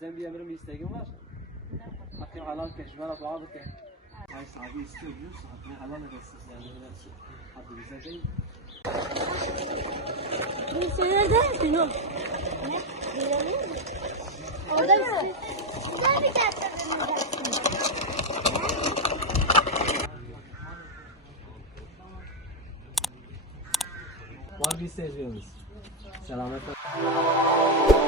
Sizden bir emrim, bir isteğin var. Hakkı halal keşfara dua bıkın. Ay sahibi istiyor biliyorsun. Hakkını halal edesiniz yani. Hakkı bize değil. Bu şeyler değil misin oğlum? Ne? Biliyor musun? Orada mı? Güzel bir gerçekten. Var bir isteğiniz. Selametle.